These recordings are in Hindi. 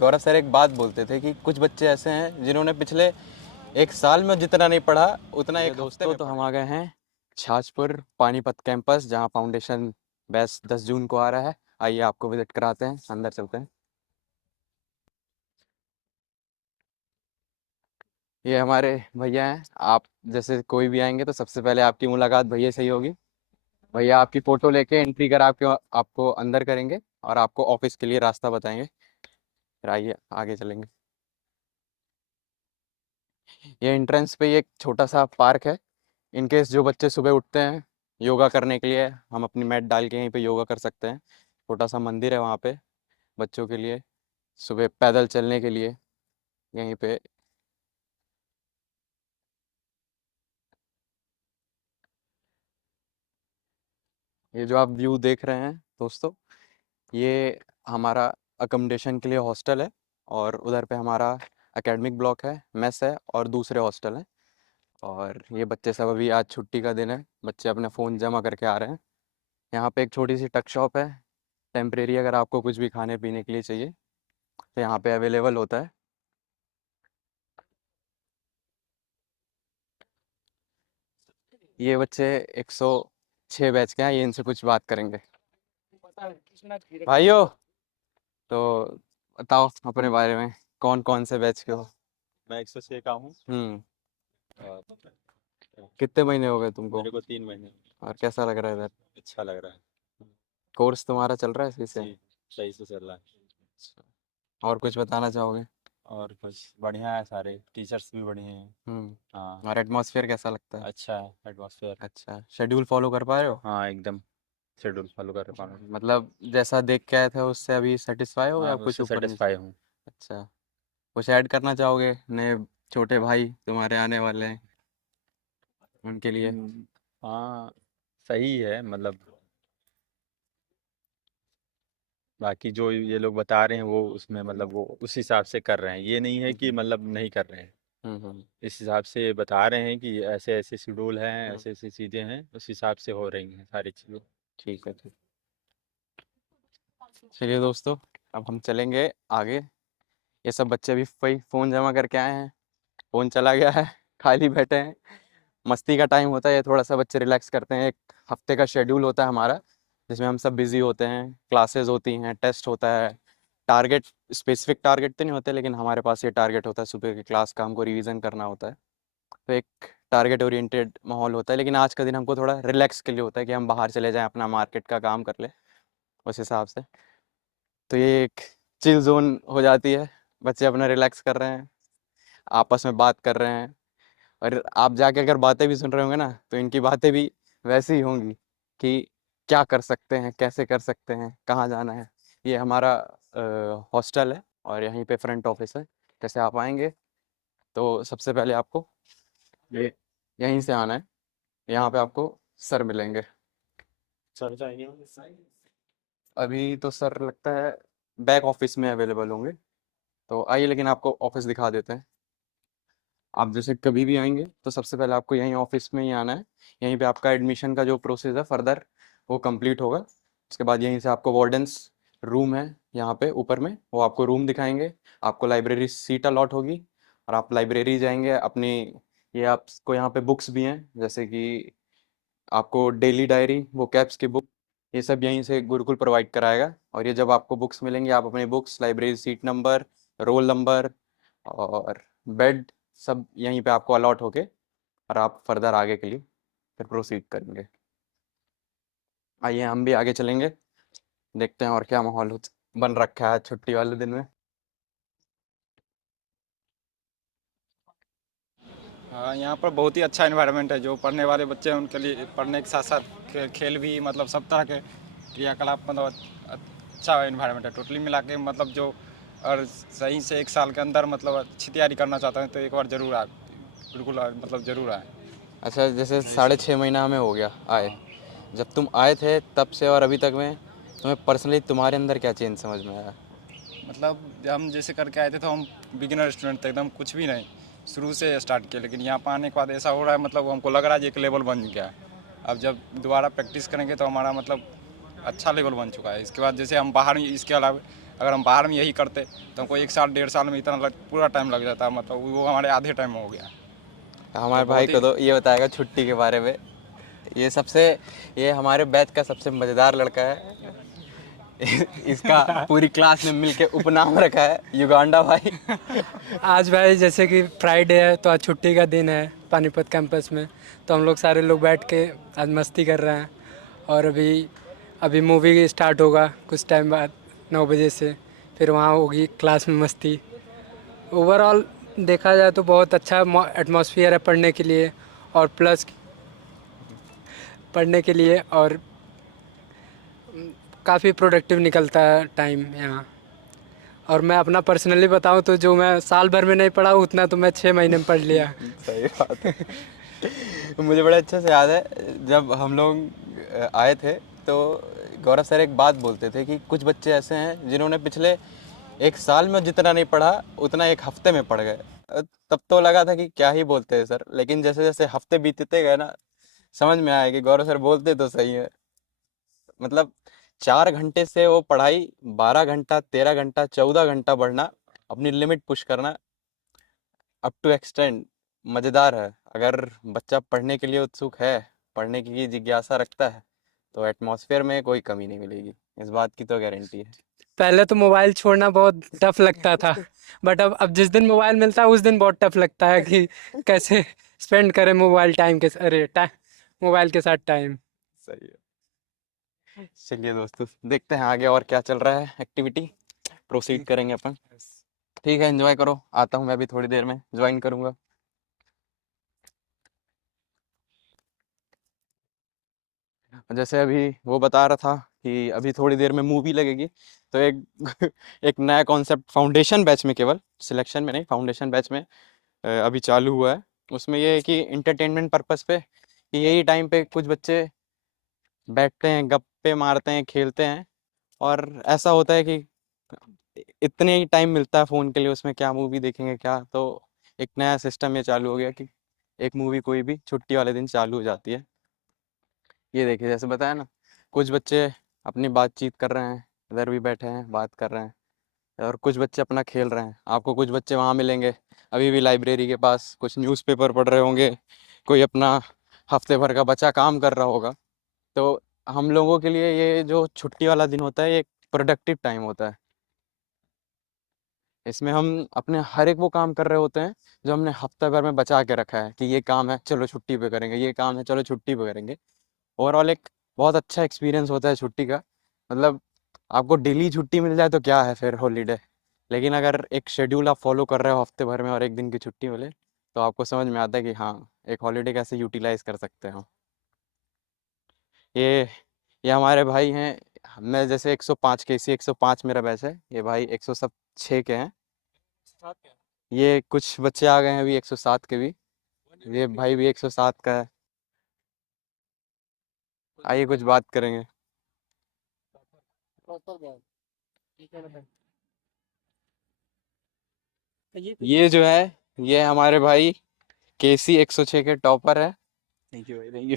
गौरव सर एक बात बोलते थे कि कुछ बच्चे ऐसे हैं जिन्होंने पिछले एक साल में जितना नहीं पढ़ा उतना एक हफ्ते में। तो हम आ गए हैं छाछपुर पानीपत कैंपस, जहाँ फाउंडेशन बैच 10 जून को आ रहा है। आइए आपको विजिट कराते हैं, अंदर चलते हैं। ये हमारे भैया हैं। आप जैसे कोई भी आएंगे तो सबसे पहले आपकी मुलाकात भैया से ही होगी। भैया आपकी फ़ोटो लेके एंट्री कर आपके आपको अंदर करेंगे और आपको ऑफिस के लिए रास्ता बताएंगे। फिर आइए आगे चलेंगे। ये एंट्रेंस पे ही एक छोटा सा पार्क है। इनकेस जो बच्चे सुबह उठते हैं योगा करने के लिए, हम अपनी मैट डाल के यहीं पे योगा कर सकते हैं। छोटा सा मंदिर है वहाँ पे बच्चों के लिए, सुबह पैदल चलने के लिए यहीं पे। ये जो आप व्यू देख रहे हैं दोस्तों, ये हमारा अकोमोडेशन के लिए हॉस्टल है, और उधर पे हमारा एकेडमिक ब्लॉक है, मेस है और दूसरे हॉस्टल हैं। और ये बच्चे सब, अभी आज छुट्टी का दिन है, बच्चे अपना फ़ोन जमा करके आ रहे हैं। यहाँ पे एक छोटी सी टक शॉप है, टेम्परेरी, अगर आपको कुछ भी खाने पीने के लिए चाहिए तो यहाँ पे अवेलेबल होता है। ये बच्चे 106 बैच के हैं, ये इनसे कुछ बात करेंगे। भाइयों, तो बताओ अपने बारे में, कौन कौन से बैच के हो? मैं 106 का हूँ। हम्म। और कितने महीने हो गए तुमको? मेरे को 3 महीने। और कैसा लग रहा है इधर? अच्छा लग रहा है कोर्स तुम्हारा चल रहा है सही से? जी, सही से चल रहा है। और कुछ बताना चाहोगे? और कुछ बढ़िया है, सारे टीचर्स भी बढ़िया हैं। हाँ, और एटमॉस्फेयर कैसा लगता है? अच्छा है एटमॉस्फेयर। अच्छा, शेड्यूल फॉलो कर पा रहे हो? हाँ एकदम, शेड्यूल फॉलो कर पा रहा हूँ। मतलब जैसा देख के आए थे उससे अभी सेटिस्फाई हो, हाँ, या कुछ उससे ऊपर नीचे? सेटिस्फाई हूँ। अच्छा, कुछ ऐड करना चाहोगे? नए छोटे भाई तुम्हारे आने वाले हैं, उनके लिए? हाँ, सही है मतलब। बाकी जो ये लोग बता रहे हैं वो उसमें मतलब वो उस हिसाब से कर रहे हैं, ये नहीं है कि हम्म मतलब नहीं कर रहे हैं। हम्म इस हिसाब से बता रहे हैं कि ऐसे ऐसे शेड्यूल हैं, हम्म, ऐसे ऐसी चीज़ें हैं, उस हिसाब से हो रही हैं सारी चीज़ें। ठीक है, ठीक। चलिए दोस्तों, अब हम चलेंगे आगे। ये सब बच्चे अभी वही फ़ोन जमा करके आए हैं, फ़ोन चला गया है, खाली बैठे हैं। मस्ती का टाइम होता है ये, थोड़ा सा बच्चे रिलैक्स करते हैं। एक हफ्ते का शेड्यूल होता है हमारा, जिसमें हम सब बिजी होते हैं, क्लासेस होती हैं, टेस्ट होता है, टारगेट, स्पेसिफिक टारगेट तो नहीं होते, लेकिन हमारे पास ये टारगेट होता है, सुबह की क्लास का हमको रिवीजन करना होता है। तो एक टारगेट ओरिएंटेड माहौल होता है। लेकिन आज का दिन हमको थोड़ा रिलैक्स के लिए होता है कि हम बाहर चले जाएं, अपना मार्केट का काम कर ले उस हिसाब से। तो ये एक चिल जोन हो जाती है, बच्चे अपना रिलैक्स कर रहे हैं, आपस में बात कर रहे हैं। और आप जाके अगर बातें भी सुन रहे होंगे ना, तो इनकी बातें भी वैसी ही होंगी कि क्या कर सकते हैं, कैसे कर सकते हैं, कहाँ जाना है। ये हमारा हॉस्टल है और यहीं पे फ्रंट ऑफिस है। जैसे आप आएंगे तो सबसे पहले आपको ये यहीं से आना है, यहाँ पे आपको सर मिलेंगे। सर चाहिए। अभी तो सर लगता है बैक ऑफिस में अवेलेबल होंगे, तो आइए, लेकिन आपको ऑफिस दिखा देते हैं। आप जैसे कभी भी आएंगे तो सबसे पहले आपको यहीं ऑफिस में ही आना है। यहीं पे आपका एडमिशन का जो प्रोसेस है फर्दर वो कंप्लीट होगा। उसके बाद यहीं से आपको वार्डन्स रूम है यहाँ पे ऊपर में, वो आपको रूम दिखाएंगे। आपको लाइब्रेरी सीट अलॉट होगी और आप लाइब्रेरी जाएंगे अपनी। ये आपको यहाँ पे बुक्स भी हैं, जैसे कि आपको डेली डायरी, वो कैप्स की बुक, ये सब यहीं से गुरुकुल प्रोवाइड कराएगा। और ये जब आपको बुक्स मिलेंगी, आप अपनी books, library seat number, roll number और बेड, सब यहीं पे आपको अलॉट होके, और आप फर्दर आगे के लिए फिर प्रोसीड करेंगे। आइए हम भी आगे चलेंगे, देखते हैं और क्या माहौल बन रखा है छुट्टी वाले दिन में। हाँ, यहाँ पर बहुत ही अच्छा इन्वायरमेंट है। जो पढ़ने वाले बच्चे हैं उनके लिए पढ़ने के साथ साथ खेल भी, मतलब सब तरह के क्रियाकलाप, मतलब अच्छा इन्वायरमेंट है टोटली मिला के। मतलब जो और सही से 1 साल के अंदर मतलब अच्छी तैयारी करना चाहते हैं तो एक बार ज़रूर आए, बिल्कुल मतलब ज़रूर आए। अच्छा, जैसे 6.5 महीना हमें हो गया आए, हाँ, जब तुम आए थे तब से और अभी तक में तुम्हें पर्सनली तुम्हारे अंदर क्या चेंज समझ में आया? मतलब जब हम जैसे करके आए थे तो हम बिगिनर स्टूडेंट थे, एकदम कुछ भी नहीं, शुरू से स्टार्ट किया। लेकिन यहाँ पर आने के बाद ऐसा हो रहा है, मतलब हमको लग रहा है कि एक लेवल बन गया है। अब जब दोबारा प्रैक्टिस करेंगे तो हमारा मतलब अच्छा लेवल बन चुका है। इसके बाद जैसे हम बाहर, इसके अलावा अगर हम बाहर में यही करते तो हमको 1 साल 1.5 साल में इतना पूरा टाइम लग जाता, मतलब वो हमारे आधे टाइम में हो गया। हमारे तो भाई बहुत को ही तो ये बताएगा छुट्टी के बारे में। ये हमारे बैच का सबसे मज़ेदार लड़का है। इसका पूरी क्लास ने मिलके उपनाम रखा है युगांडा भाई। आज भाई जैसे कि फ्राइडे है तो आज छुट्टी का दिन है पानीपत कैंपस में, तो हम लोग सारे लोग बैठ के आज मस्ती कर रहे हैं। और अभी मूवी स्टार्ट होगा कुछ टाइम बाद 9 बजे से, फिर वहाँ होगी क्लास में मस्ती। ओवरऑल देखा जाए तो बहुत अच्छा एटमॉस्फेयर है पढ़ने के लिए, और प्लस पढ़ने के लिए और काफ़ी प्रोडक्टिव निकलता है टाइम यहाँ। और मैं अपना पर्सनली बताऊँ तो जो मैं साल भर में नहीं पढ़ा उतना तो मैं 6 महीने में पढ़ लिया। सही बात है। मुझे बड़े अच्छे से याद है जब हम लोग आए थे तो गौरव सर एक बात बोलते थे कि कुछ बच्चे ऐसे हैं जिन्होंने पिछले 1 साल में जितना नहीं पढ़ा उतना 1 हफ्ते में पढ़ गए। तब तो लगा था कि क्या ही बोलते हैं सर, लेकिन जैसे जैसे हफ्ते बीतते गए ना समझ में आया कि गौरव सर बोलते तो सही है। मतलब 4 घंटे से वो पढ़ाई 12 घंटा 13 घंटा 14 घंटा पढ़ना, अपनी लिमिट पुश करना अप टू एक्सटेंड मज़ेदार है। अगर बच्चा पढ़ने के लिए उत्सुक है, पढ़ने की जिज्ञासा रखता है, तो एटमॉस्फेयर में कोई कमी नहीं मिलेगी, इस बात की तो गारंटी है। पहले तो मोबाइल छोड़ना बहुत टफ लगता था, बट अब जिस दिन मोबाइल मिलता है उस दिन बहुत टफ लगता है कि कैसे स्पेंड करें मोबाइल के साथ टाइम। सही है। चलिए दोस्तों देखते हैं आगे और क्या चल रहा है, एक्टिविटी प्रोसीड करेंगे अपन। ठीक है, एंजॉय करो, आता हूँ मैं भी थोड़ी देर में ज्वाइन करूँगा। जैसे अभी वो बता रहा था कि अभी थोड़ी देर में मूवी लगेगी, तो एक एक नया कॉन्सेप्ट फाउंडेशन बैच में, केवल सिलेक्शन में नहीं फाउंडेशन बैच में अभी चालू हुआ है। उसमें ये है कि इंटरटेनमेंट पर्पस पे कि यही टाइम पे कुछ बच्चे बैठते हैं, गप्पे मारते हैं, खेलते हैं, और ऐसा होता है कि इतने ही टाइम मिलता है फ़ोन के लिए, उसमें क्या मूवी देखेंगे क्या। तो एक नया सिस्टम ये चालू हो गया कि एक मूवी कोई भी छुट्टी वाले दिन चालू हो जाती है। ये देखिए जैसे बताया ना, कुछ बच्चे अपनी बातचीत कर रहे हैं, इधर भी बैठे हैं बात कर रहे हैं, और कुछ बच्चे अपना खेल रहे हैं। आपको कुछ बच्चे वहाँ मिलेंगे अभी भी लाइब्रेरी के पास, कुछ न्यूज़पेपर पढ़ रहे होंगे, कोई अपना हफ्ते भर का बचा काम कर रहा होगा। तो हम लोगों के लिए ये जो छुट्टी वाला दिन होता है ये एक प्रोडक्टिव टाइम होता है। इसमें हम अपने हर एक वो काम कर रहे होते हैं जो हमने हफ्ते भर में बचा के रखा है कि ये काम है चलो छुट्टी पे करेंगे, ये काम है चलो छुट्टी पे करेंगे। ओवरऑल एक बहुत अच्छा एक्सपीरियंस होता है छुट्टी का। मतलब आपको डेली छुट्टी मिल जाए तो क्या है फिर हॉलीडे, लेकिन अगर एक शेड्यूल आप फॉलो कर रहे हो हफ्ते भर में और एक दिन की छुट्टी मिले तो आपको समझ में आता है कि हाँ एक हॉलीडे कैसे यूटिलाइज कर सकते हो। ये ये हमारे भाई हैं। मैं जैसे 105 के, इसी 105 मेरा बैच है, ये भाई 106 के हैं। ये कुछ बच्चे आ गए हैं अभी 107 के भी, ये भाई भी 107 का है। आइए कुछ बात करेंगे। ये जो है ये हमारे भाई केसी 106 के टॉपर है। थैंक यू भाई, थैंक यू।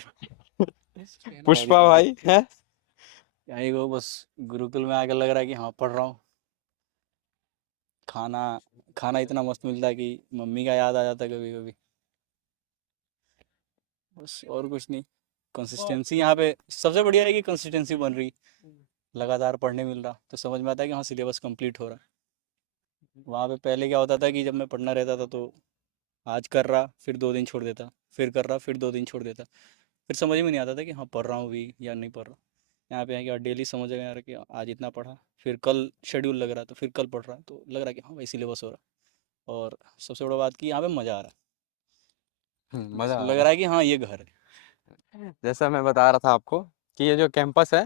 पुष्पा भाई है। यहीं को बस गुरुकुल में आकर लग रहा है कि हाँ पढ़ रहा हूँ। खाना खाना इतना मस्त मिलता है कि मम्मी का याद आ जाता है कभी कभी। बस और कुछ नहीं। कंसिस्टेंसी यहाँ पे सबसे बढ़िया है कि कंसिस्टेंसी बन रही, लगातार पढ़ने मिल रहा तो समझ में आता है कि हाँ सिलेबस कंप्लीट हो रहा है। वहाँ पे पहले क्या होता था कि जब मैं पढ़ना रहता था तो आज कर रहा फिर 2 दिन छोड़ देता, फिर कर रहा फिर 2 दिन छोड़ देता, फिर समझ में नहीं आता था कि हाँ पढ़ रहा हूँ भी या नहीं पढ़ रहा। यहाँ पे है कि डेली समझ में आ रहा है कि आज इतना पढ़ा, फिर कल शेड्यूल लग रहा तो फिर कल पढ़ रहा तो लग रहा है कि हाँ भाई सिलेबस हो रहा। और सबसे बड़ा बात कि यहाँ पे मज़ा आ रहा मजा है, आ लग रहा रहा है कि हाँ ये घर है। है। जैसा मैं बता रहा था आपको कि ये जो कैंपस है,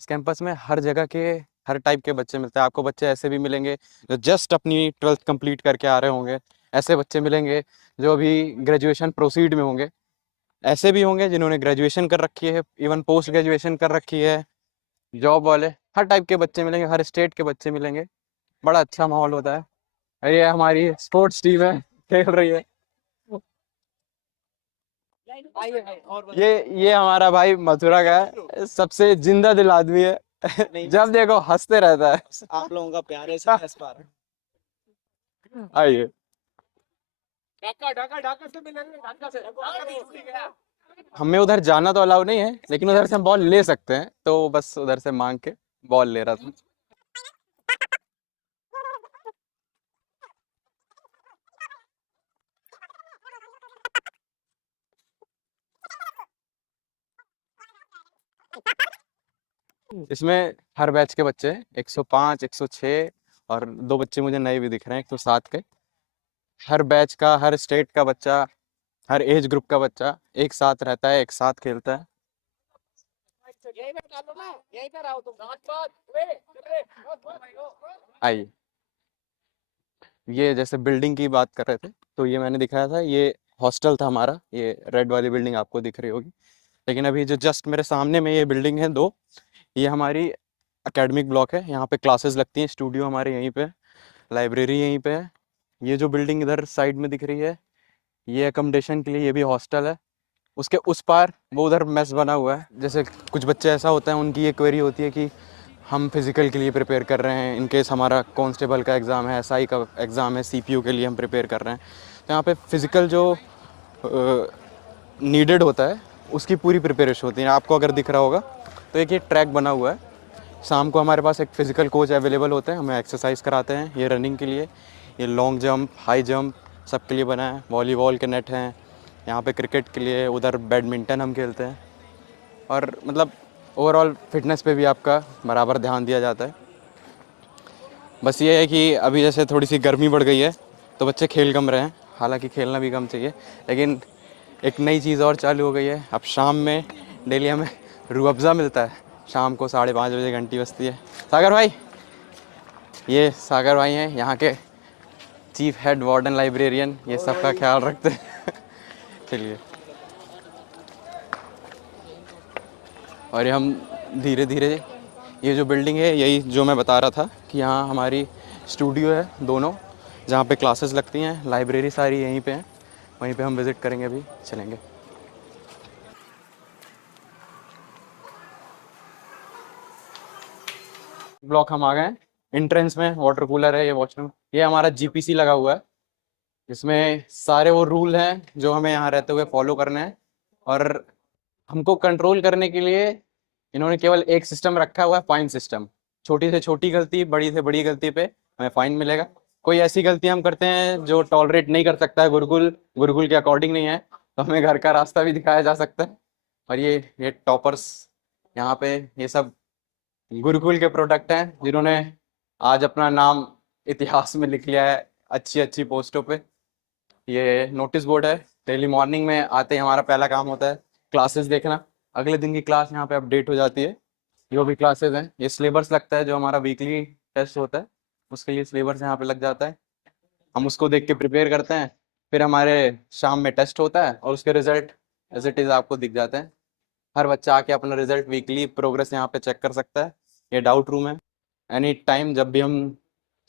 इस कैंपस में हर जगह के हर टाइप के बच्चे मिलते हैं। आपको बच्चे ऐसे भी मिलेंगे जो जस्ट अपनी 12th कंप्लीट करके आ रहे होंगे, ऐसे बच्चे मिलेंगे जो अभी ग्रेजुएशन प्रोसीड में होंगे, ऐसे भी होंगे जिन्होंने ग्रेजुएशन कर रखी है, इवन पोस्ट ग्रेजुएशन कर रखी है, जॉब वाले, हर टाइप के बच्चे मिलेंगे, हर स्टेट के बच्चे मिलेंगे। बड़ा अच्छा माहौल होता है। ये हमारी स्पोर्ट्स टीम है, खेल रही है। ये हमारा भाई मथुरा का है, सबसे जिंदा दिल आदमी है। नहीं जब देखो हंसते रहता है। आप लोगों का प्यार है, इसलिए हंस पा रहा हूँ। आइए। हमें उधर जाना तो अलाउ नहीं है, लेकिन उधर से हम बॉल ले सकते हैं, तो बस उधर से मांग के बॉल ले रहा था। इसमें हर बैच के बच्चे 105, 106 और 2 बच्चे मुझे नए भी दिख रहे हैं 107 के। हर बैच का, हर स्टेट का बच्चा, हर एज ग्रुप का बच्चा एक साथ रहता है, एक साथ खेलता है। आइए। ये जैसे बिल्डिंग की बात कर रहे थे, तो ये मैंने दिखाया था, ये हॉस्टल था हमारा, ये रेड वाली बिल्डिंग आपको दिख रही होगी। लेकिन अभी जो जस्ट मेरे सामने में ये बिल्डिंग है 2, ये हमारी एकेडमिक ब्लॉक है। यहाँ पे क्लासेस लगती हैं, स्टूडियो हमारे यहीं पे, लाइब्रेरी यहीं पे है। ये जो बिल्डिंग इधर साइड में दिख रही है, ये अकोमोडेशन के लिए, ये भी हॉस्टल है। उसके उस पार वो उधर मेस बना हुआ है। जैसे कुछ बच्चे ऐसा होता है, उनकी ये क्वेरी होती है कि हम फिज़िकल के लिए प्रिपेयर कर रहे हैं, इन केस हमारा कांस्टेबल का एग्ज़ाम है, एसआई का एग्ज़ाम है, सीपीयू के लिए हम प्रिपेयर कर रहे हैं। तो यहाँ पे फ़िज़िकल जो नीडेड होता है, उसकी पूरी प्रिपरेशन होती है। आपको अगर दिख रहा होगा तो एक ये ट्रैक बना हुआ है। शाम को हमारे पास एक फ़िज़िकल कोच अवेलेबल होते हैं, हमें एक्सरसाइज कराते हैं। ये रनिंग के लिए, ये लॉन्ग जंप, हाई जंप सब के लिए बना है। वॉलीबॉल के नेट हैं यहाँ पे, क्रिकेट के लिए, उधर बैडमिंटन हम खेलते हैं। और मतलब ओवरऑल फिटनेस पे भी आपका बराबर ध्यान दिया जाता है। बस ये है कि अभी जैसे थोड़ी सी गर्मी बढ़ गई है, तो बच्चे खेल कम रहे हैं। हालांकि खेलना भी कम चाहिए, लेकिन एक नई चीज़ और चालू हो गई है। अब शाम में डेली हमें रूह अफ़ज़ा मिलता है। शाम को 5:30 बजे घंटी बजती है। सागर भाई, ये सागर भाई हैं यहाँ के चीफ हेड वार्डन लाइब्रेरियन, ये सबका ख्याल रखते हैं। चलिए। और ये हम धीरे धीरे, ये जो बिल्डिंग है, यही जो मैं बता रहा था कि यहाँ हमारी स्टूडियो है दोनों, जहाँ पे क्लासेस लगती हैं। लाइब्रेरी सारी यहीं पे है, वहीं पे हम विज़िट करेंगे, अभी चलेंगे। ब्लॉक हम आ गए हैं। एंट्रेंस में वाटर कूलर है, ये वॉशरूम, ये हमारा जीपीसी लगा हुआ है। इसमें सारे वो रूल हैं जो हमें यहाँ रहते हुए फॉलो करने हैं। और हमको कंट्रोल करने के लिए इन्होंने केवल एक सिस्टम रखा हुआ है, फाइन सिस्टम। छोटी से छोटी गलती, बड़ी से बड़ी गलती पे हमें फाइन मिलेगा। कोई ऐसी गलती हम करते हैं जो टॉलरेट नहीं कर सकता है, गुरुकुल के अकॉर्डिंग नहीं है, तो हमें घर का रास्ता भी दिखाया जा सकता है। और ये टॉपर्स यहाँ पे, ये सब गुरुकुल के प्रोडक्ट हैं, जिन्होंने आज अपना नाम इतिहास में लिख लिया है अच्छी अच्छी पोस्टों पे। ये नोटिस बोर्ड है। डेली मॉर्निंग में आते ही हमारा पहला काम होता है क्लासेस देखना। अगले दिन की क्लास यहाँ पे अपडेट हो जाती है, जो भी क्लासेस हैं। ये सिलेबस लगता है, जो हमारा वीकली टेस्ट होता है, उसके लिए सिलेबस यहाँ पे लग जाता है। हम उसको देख के प्रिपेयर करते हैं। फिर हमारे शाम में टेस्ट होता है, और उसके रिजल्ट एज इट इज़ आपको दिख जाते हैं। हर बच्चा आके अपना रिजल्ट, वीकली प्रोग्रेस यहाँ पे चेक कर सकता है। ये डाउट रूम है। एनी टाइम जब भी हम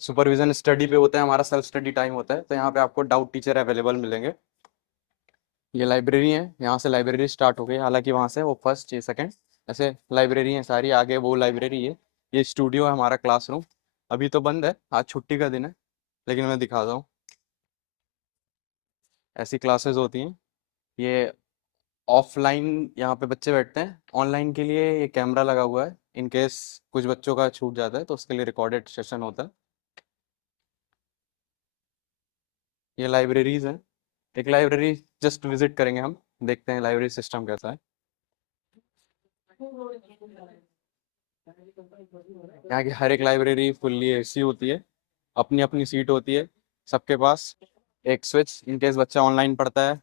सुपरविजन स्टडी पे होते हैं, हमारा सेल्फ स्टडी टाइम होता है, तो यहाँ पे आपको डाउट टीचर अवेलेबल मिलेंगे। ये लाइब्रेरी है, यहाँ से लाइब्रेरी स्टार्ट हो गई, हालांकि वहाँ से वो फर्स्ट, ये सेकंड, ऐसे लाइब्रेरी है सारी। आगे वो लाइब्रेरी है, ये स्टूडियो है हमारा, क्लासरूम अभी तो बंद है, आज छुट्टी का दिन है, लेकिन मैं दिखाता हूँ। ऐसी क्लासेस होती हैं। ये ऑफलाइन यहाँ पे बच्चे बैठते हैं। ऑनलाइन के लिए ये कैमरा लगा हुआ है, इन केस कुछ बच्चों का छूट जाता है तो उसके लिए रिकॉर्डेड सेशन होता है। ये लाइब्रेरीज हैं। एक लाइब्रेरी जस्ट विजिट करेंगे हम, देखते हैं लाइब्रेरी सिस्टम कैसा है। यहाँ की हर एक लाइब्रेरी फुल्ली एसी होती है, अपनी अपनी सीट होती है सबके पास। एक स्विच, इन केस बच्चा ऑनलाइन पढ़ता है,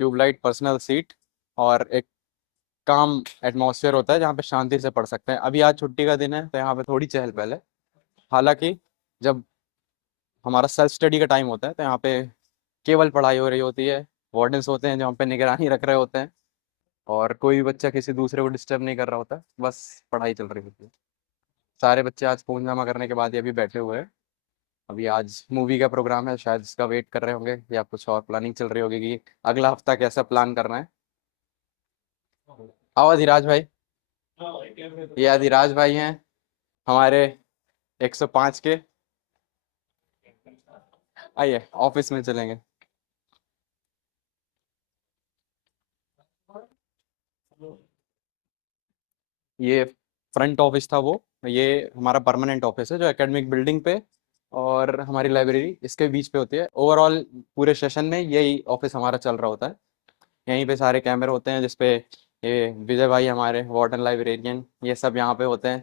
ट्यूबलाइट, पर्सनल सीट, और एक काम एटमॉस्फेयर होता है जहाँ पे शांति से पढ़ सकते हैं। अभी आज छुट्टी का दिन है, तो यहाँ पे थोड़ी चहल पहल है। हालांकि जब हमारा सेल्फ स्टडी का टाइम होता है, तो यहाँ पे केवल पढ़ाई हो रही होती है। वार्डन्स होते हैं जो हम पे निगरानी रख रहे होते हैं, और कोई भी बच्चा किसी दूसरे को डिस्टर्ब नहीं कर रहा होता, बस पढ़ाई चल रही होती है। सारे बच्चे आज फोन जमा करने के बाद ये अभी बैठे हुए हैं। अभी आज मूवी का प्रोग्राम है, शायद इसका वेट कर रहे होंगे, या कुछ और प्लानिंग चल रही होगी कि अगला हफ्ता कैसा प्लान करना है। आओ धीराज भाई। ये अधिराज भाई हैं हमारे 105 के। आइए ऑफिस में चलेंगे। ये फ्रंट ऑफिस था वो, ये हमारा परमानेंट ऑफिस है जो एकेडमिक बिल्डिंग पे और हमारी लाइब्रेरी इसके बीच पे होती है। ओवरऑल पूरे सेशन में यही ऑफिस हमारा चल रहा होता है। यहीं पे सारे कैमरे होते हैं जिसपे ये विजय भाई हमारे वार्डन लाइब्रेरियन ये सब यहाँ पे होते हैं,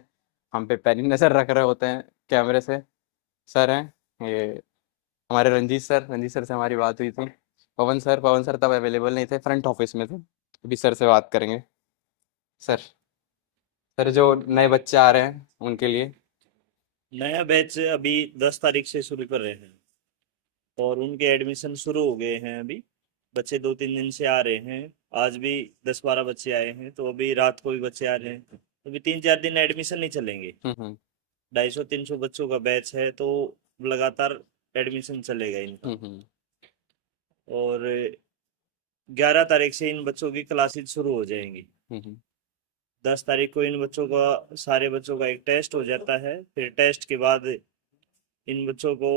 हम पे पैनी नज़र रख रहे होते हैं कैमरे से। सर हैं ये हमारे रंजीत सर से हमारी बात हुई थी। पवन सर तब अवेलेबल नहीं थे, फ्रंट ऑफिस में थे। अभी सर से बात करेंगे। सर सर जो नए बच्चे आ रहे हैं उनके लिए। नया बैच अभी 10 तारीख से शुरू कर रहे हैं और उनके एडमिशन शुरू हो गए हैं। अभी बच्चे 2-3 दिन से आ रहे हैं। आज भी 10-12 बच्चे आए हैं, तो अभी रात को भी बच्चे आ रहे हैं। अभी 3-4 दिन एडमिशन नहीं चलेंगे। हम्म 250-300 बच्चों का बैच है, तो लगातार एडमिशन चलेगा इनका। हम्म और 11 तारीख से इन बच्चों की क्लासेज शुरू हो जाएंगी। हम्म 10 तारीख को इन बच्चों का, सारे बच्चों का एक टेस्ट हो जाता है। फिर टेस्ट के बाद इन बच्चों को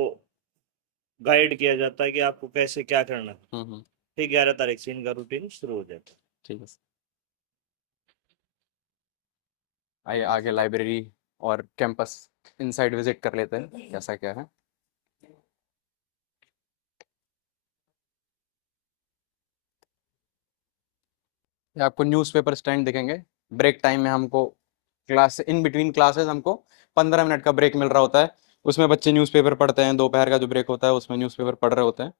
गाइड किया जाता है कि आपको कैसे क्या करना है। हम्म फिर 11 तारीख से इनका रूटीन शुरू हो जाता है। ठीक है सर। आइए आगे लाइब्रेरी और कैंपस इनसाइड विजिट कर लेते हैं कैसा क्या है। ये आपको न्यूज़पेपर स्टैंड दिखेंगे। ब्रेक टाइम में हमको क्लास इन बिटवीन क्लासेस हमको 15 मिनट का ब्रेक मिल रहा होता है। उसमें बच्चे न्यूज़पेपर पढ़ते हैं। दोपहर का जो ब्रेक होता है उसमें न्यूज़पेपर पढ़ रहे होते हैं।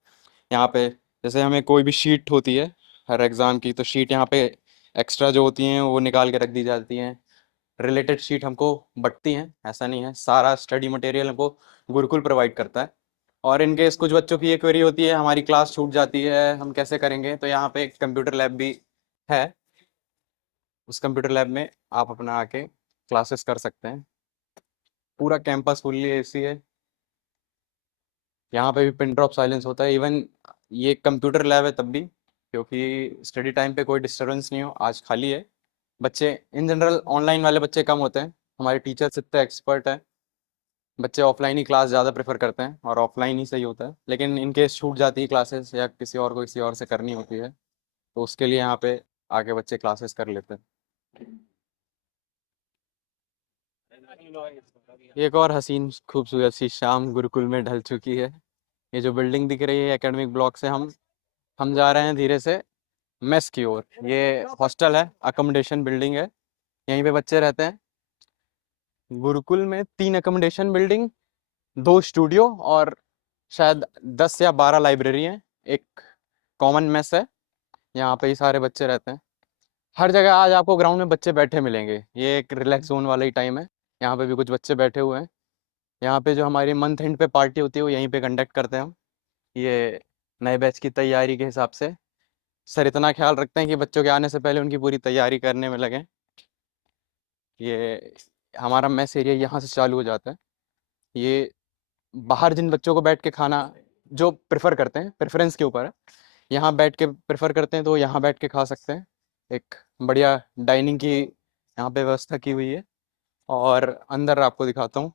यहाँ पे जैसे हमें कोई भी शीट होती है हर एग्ज़ाम की, तो शीट यहाँ पे एक्स्ट्रा जो होती हैं वो निकाल के रख दी जाती हैं। रिलेटेड शीट हमको बंटती हैं, ऐसा नहीं है। सारा स्टडी मटेरियल हमको गुरुकुल प्रोवाइड करता है। और इन केस कुछ बच्चों की ये क्वेरी होती है हमारी क्लास छूट जाती है हम कैसे करेंगे, तो यहाँ पे एक कंप्यूटर लैब भी है। उस कंप्यूटर लैब में आप अपना आके क्लासेस कर सकते हैं। पूरा कैंपस फुल्ली एसी है। यहाँ पे भी पिन ड्रॉप साइलेंस होता है। इवन ये कंप्यूटर लैब है तब भी, क्योंकि स्टडी टाइम पे कोई डिस्टर्बेंस नहीं हो। आज खाली है। बच्चे इन जनरल ऑनलाइन वाले बच्चे कम होते हैं, हमारे टीचर्स इतने एक्सपर्ट हैं। बच्चे ऑफलाइन ही क्लास ज़्यादा प्रेफर करते हैं और ऑफलाइन ही सही होता है। लेकिन इन केस छूट जाती है क्लासेस या किसी और को किसी और से करनी होती है, तो उसके लिए यहाँ पे आके बच्चे क्लासेस कर लेते हैं। एक और हसीन खूबसूरत सी शाम गुरुकुल में ढल चुकी है। ये जो बिल्डिंग दिख रही है एकेडमिक ब्लॉक से हम जा रहे हैं धीरे से मेस की ओर। ये हॉस्टल है, अकोमोडेशन बिल्डिंग है, यहीं पे बच्चे रहते हैं। गुरुकुल में 3 अकोमोडेशन बिल्डिंग, 2 स्टूडियो और शायद 10 या 12 लाइब्रेरी हैं। एक कॉमन मेस है, यहाँ पे ही सारे बच्चे रहते हैं। हर जगह आज आपको ग्राउंड में बच्चे बैठे मिलेंगे। ये एक रिलैक्स जोन वाला ही टाइम है। यहाँ पे भी कुछ बच्चे बैठे हुए हैं। यहाँ पे जो हमारी मंथ एंड पे पार्टी होती है वो यहीं पे कंडक्ट करते हैं हम। ये नए बैच की तैयारी के हिसाब से सर इतना ख्याल रखते हैं कि बच्चों के आने से पहले उनकी पूरी तैयारी करने में लगें। ये हमारा मेस एरिया यहाँ से चालू हो जाता है। ये बाहर जिन बच्चों को बैठ के खाना जो प्रेफर करते हैं, प्रेफरेंस के ऊपर है, यहाँ बैठ के प्रेफर करते हैं तो यहाँ बैठ के खा सकते हैं। एक बढ़िया डाइनिंग की यहाँ पे व्यवस्था की हुई है। और अंदर आपको दिखाता हूँ।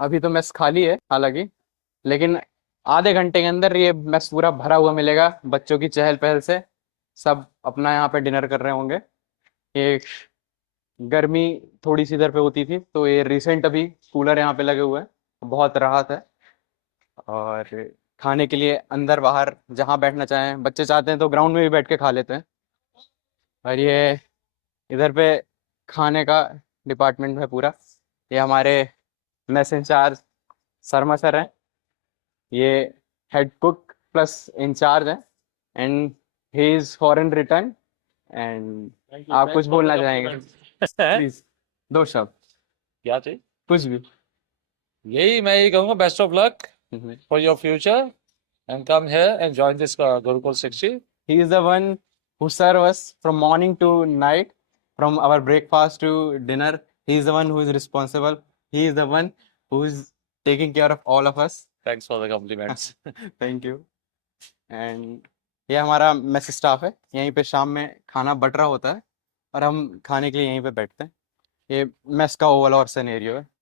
अभी तो मेस खाली है हालांकि, लेकिन आधे घंटे के अंदर ये मेस पूरा भरा हुआ मिलेगा बच्चों की चहल पहल से। सब अपना यहाँ पे डिनर कर रहे होंगे। ये गर्मी थोड़ी सी इधर पे होती थी, तो ये रिसेंट अभी कूलर यहाँ पे लगे हुए हैं, बहुत राहत है। और खाने के लिए अंदर बाहर जहाँ बैठना चाहें, बच्चे चाहते हैं तो ग्राउंड में भी बैठ के खा लेते हैं। और ये इधर पे खाने का डिपार्टमेंट है पूरा। ये हमारे मेस इंचार्ज शर्मा सर हैं, ये हेड कुक प्लस इंचार्ज हैं, and he is foreign return. And आप कुछ बोलना चाहेंगे प्लीज, 2 शब्द, क्या चाहिए? कुछ भी। यही मैं यही कहूँगा, best of luck Mhm. for your future and come here and join this Gurukul 60. He is the one who serve us from morning to night, from our breakfast to dinner. He is the one who is responsible. He is the one who is taking care of all of us. Thanks for the compliments. Thank you. And ये हमारा मेस स्टाफ है, यहीं पे शाम में खाना बट रहा होता है और हम खाने के लिए यहीं पे बैठते हैं। ये मेस का ओवरऑल सिनेरियो है।